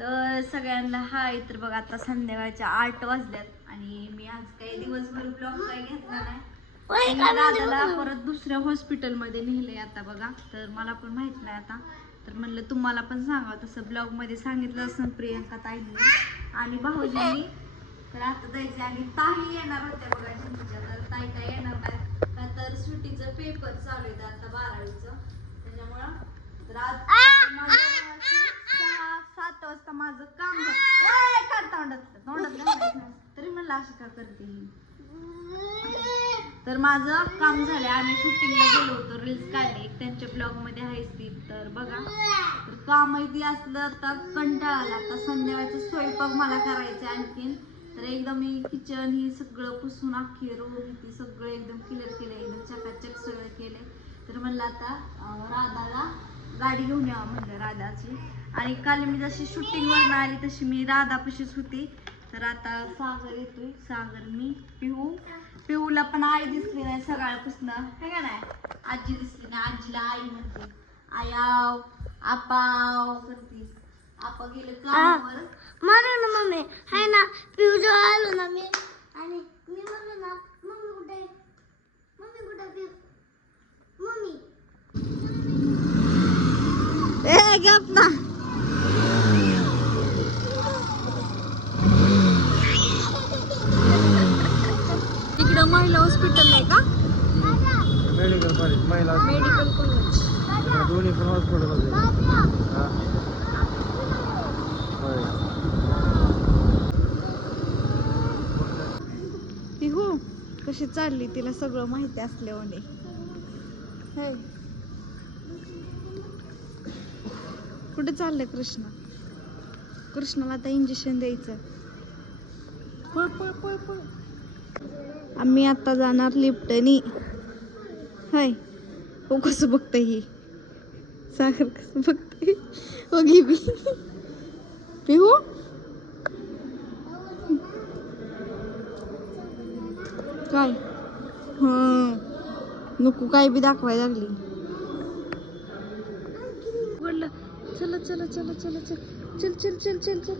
तर सगळ्यांना हाय. तर बघा आता संध्याकाळच्या आठ वाजल्यात आणि मी आज काही दिवसभर ब्लॉग काही घेतला नाही. दादाला परत दुसऱ्या हॉस्पिटलमध्ये नेलंय आता बघा. तर मला पण माहीत नाही आता. तर म्हणलं तुम्हाला पण सांगावं तसं ब्लॉगमध्ये सांगितलं असं प्रियंका ताईंनी आणि भाऊजींनी. तर आता जायचे आणि ताई येणार होत्या बघा तर ताई काय येणार नाही. तर सुट्टीचं पेपर चालू आहे आता बारावीचं. त्याच्यामुळं तर आज वाजता माझं काम झालं. काढ तोंडात. तोंडात तरी म्हणलं अशी का करते ही? तर माझं काम झालंय. आम्ही शूटिंगला गेलो होतो रील्स काढले. एक त्यांच्या ब्लॉगमध्ये आहेच ती तर बघा. तर काम ती असलं तर कंटाळा आला आता संध्याकाळचा स्वयंपाक मला करायचा आणखीन. तर एकदम मी किचन ही सगळं पुसून अख्खी रूम ती सगळं एकदम क्लिअर केलं एकदम चकाचक सगळं केलंय. तर म्हणलं आता राधाला गाडी घेऊन यावं म्हणलं राधाची. आणि काल मी जशी शूटिंगवर आली तशी मी राधापाशीच होती. तर आता सागर येतोय. सागर मी पिहू. पिहूला पण आई दिसली नाही सकाळपासून. हे का नाही? आजी दिसली नाही. आजीला आई म्हणते. आयाव आपाव करतीस आपा गेले कामावर. म्हणून ना मम्मी. हाय ना पिऊ जवळ आलो ना मी. आणि मी म्हणलो ना मम्मी कुठे आहे? मम्मी कुठे आहे पिऊ मम्मी गप ना तिकडं महिला हॉस्पिटल आहे का मेडिकल कॉलेज महिला मेडिकल कॉलेज दोन्ही पण हॉस्पिटल पिहू कशी चालली तिला सगळं माहिती असल्याने कुठे चाललंय कृष्ण? कृष्णाला आता इंजेक्शन द्यायचं पळ पळ पळ पळ. आम्ही आता जाणार लिफ्टनी हाय. हो कसं बघतंय ही? सागर कसं बघतंय? हो घे बी पिहू काय? हं. नको काय बी दाखवायला लागली. चला चला चला चला चल. चल चल चल चल चल.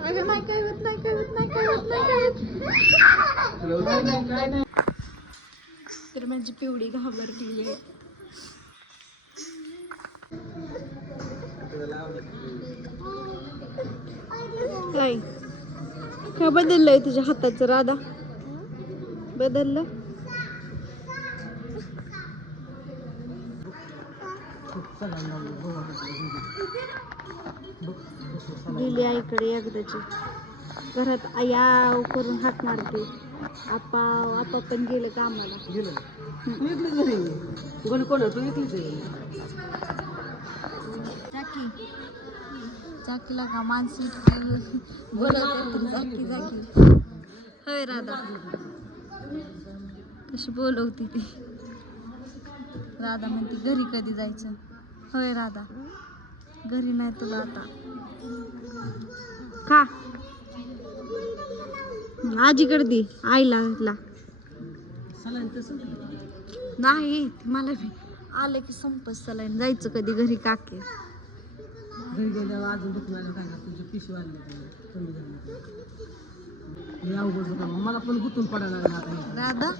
अगं नाही काय होत नाही काय होत नाही काय होत नाही काय होत. तर माझी पिवडी घाबरली आहे काय? काय बदललंय तुझ्या हाताचं राधा? बदललं? गेली आईकडे एकदाची. घरात आयाव करून हाक मारते आपाव आपा पण गेलं कामाला. तू इकलीच घरी कोणी कोण तू इकलीच आहे. चाकी. चाकीला का मानसी बोलवते चाकी चाकी. होय राधा. कशी बोलवती ती. राधा म्हणते घरी कधी जायचं? होय राधा. घरी नाही तुला आता. का आजीकडे दे आईला ला नाही मला बी आलं की संपत सलाईन जायचं कधी घरी काके. घरी गेल्यावर अजून दुखणार काय ना तुझी पिशवी आणली कमी झाली अवघड होतं. मला पण गुतून पडायला लागलं. राधा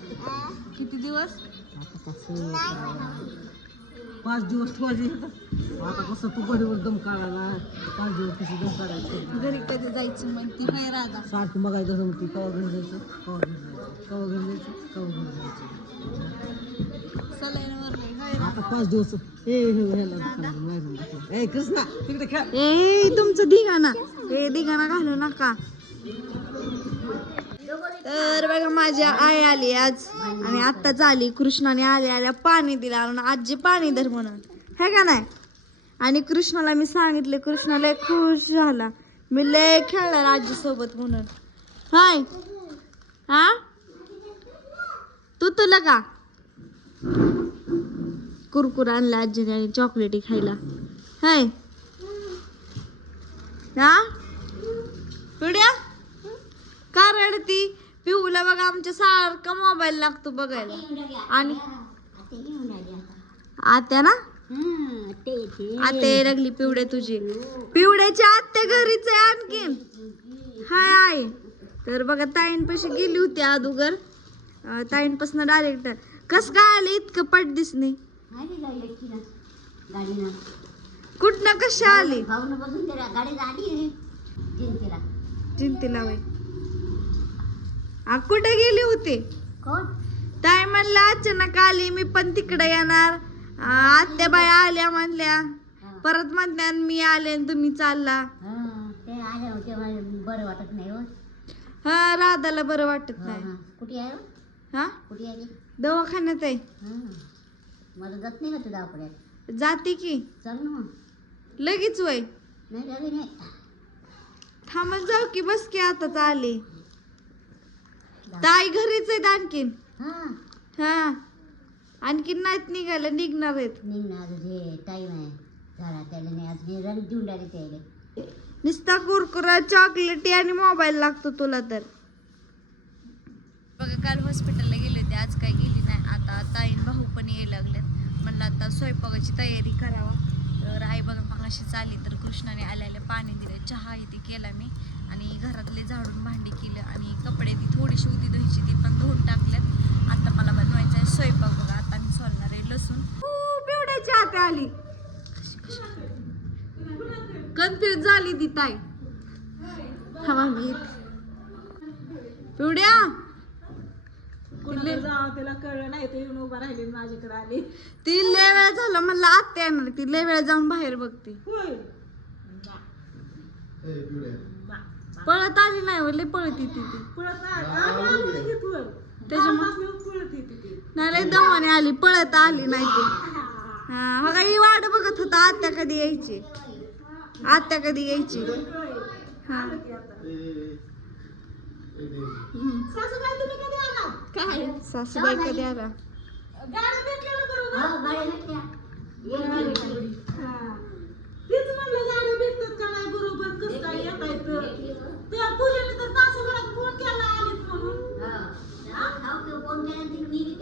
किती दिवस? पाच दिवस ठेवायचे आता कसं तू गडीवर दम काढायला पाच दिवस कशी दम काढायचं? घरी कधी जायचं म्हणती? होय राधा. सारखं बघायचं जमती कवा घरी जायचं? कवा घरी जायचं? कवा घरी जायचं? कवा घरी जायचं? सलाईन आता पाच दिवस. ए ह्याला. ए कृष्णा तिकडे खेळ. ए तुमचं दिघाना ए दिघाना घालू नका. तर बघा माझ्या आई आली आज. आणि आत्ताच आली कृष्णाने आल्या आल्या पाणी दिलं. आणि आजी पाणी धर म्हणून. हे का नाही? आणि कृष्णाला मी सांगितले कृष्णाला खुश झाला. मी लय खेळणार आजीसोबत म्हणून. हाय. हा? तू तुला का? कुरकुर आणला आजीने आणि चॉकलेटी खायला. हाय. हा? पिढ्या? का रडती? पिऊला बघा आमच्या सारखा मोबाईल लागतो बघायला. आणि आत्या ना? आत्या यायला लागली पिवड्या तुझी. पिवड्याची आत्या घरीच आहे आणखीन हाय आहे तर बघा ताईंपाशी गेली होती अगोदर. अं, ताईंपासून डायरेक्ट कस काय आले इतकं पट दिसणे? कुठनं कशा आली? जिंतीला जिंतीला आ कुठे गेली होती? कोण? ताई म्हणला अचानक आली मी पण तिकडे येणार. आ, आत्याबाई आल्या म्हणल्या. परत म्हणत्या मी आले आणि तुम्ही चालला. हा ते आले होते मला बरं वाटत नाही हो. हा राधाला बरं वाटत हा, नाही. हा. कुठे आहे हो? हा? कुठे आहे दवाखान्यात आहे. हा. मला जात नाही का दवाखान्यात? जाते की. चल ना मग. लगेच वय. नाही. थांबत जाऊ की बस की आताच आले. ताई घरीच आहेत आणखीन. हा. हा. आणखीन नाहीत निघायला निघणार आहेत. निघणं आज हे टाईम आहे झाला त्याला नाही आज मी रन देऊन त्याला. नुसता कुरकुरा चॉकलेटी आणि मोबाईल लागतो तुला तर. बघा काल हॉस्पिटलला गेले होते आज काय गेली नाही. आता ताईन भाऊ पण यायला लागलेत. म्हणलं आता स्वयंपाकाची तयारी करावं. तर आई बघा मगाशीच आली तर कृष्णाने आल्याला पाणी दिलं. चहा इथे केला मी. आणि घरातले झाडून भांडी केलं आणि कपडे ती थोडीशी होती धुवायची ती पण धुवून टाकल्यात. आता मला बनवायचं आहे स्वयंपाक बघा. आता मी सोलणार आहे लसूण. पिवड्याची हाते आली. कन्फ्युज झाली ती ताई. हवा मी पिवड्या. त्याला कळलं नाही ते येऊन उभा राहिले माझ्याकडे आले. ती लय वेळ झालं म्हणलं आत्या येणार ती लय वेळ जाऊन बाहेर बघते. होय. पळत आली नाही हो, लय पळत येते ती पळत. आम्ही आलो. त्याच्यामुळे आम्ही पळत येते ती. नाही लय दमाने आली पळत आली नाही ती हा बघा ही वाट बघत होता आत्या कधी यायची आत्या कधी यायची हा हम्म. सासूबाई तुम्ही कधी आला काय सासूबाई कधी आला गाडी हो भेटल्या. हा. तेच म्हणलं गाडी भेटतात का नाही बरोबर कसं काय येता येतं त्या तर तासाभरात फोन केला आलीत म्हणून. फोन केला मी बी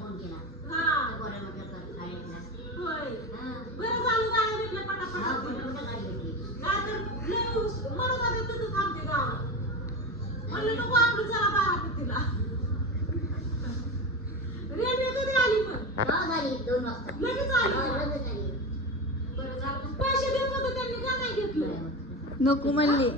फोन केला. हा. म्हटलं कर, भेटला. होय. हा. बरं झालं गाडी भेटल्या हा, पटापट गाडी भेटली. नाहीतर लय उस- मला वाटत तिथं थांबते गावात. म्हणलं नको आपलं चला बारामतीला. रेल्वे कधी आली पण? हा, गाडी दोन वाजता. लगेच आली. आली. पैसे देत होते त्यांनी का नाही घेतलं. नको म्हणली.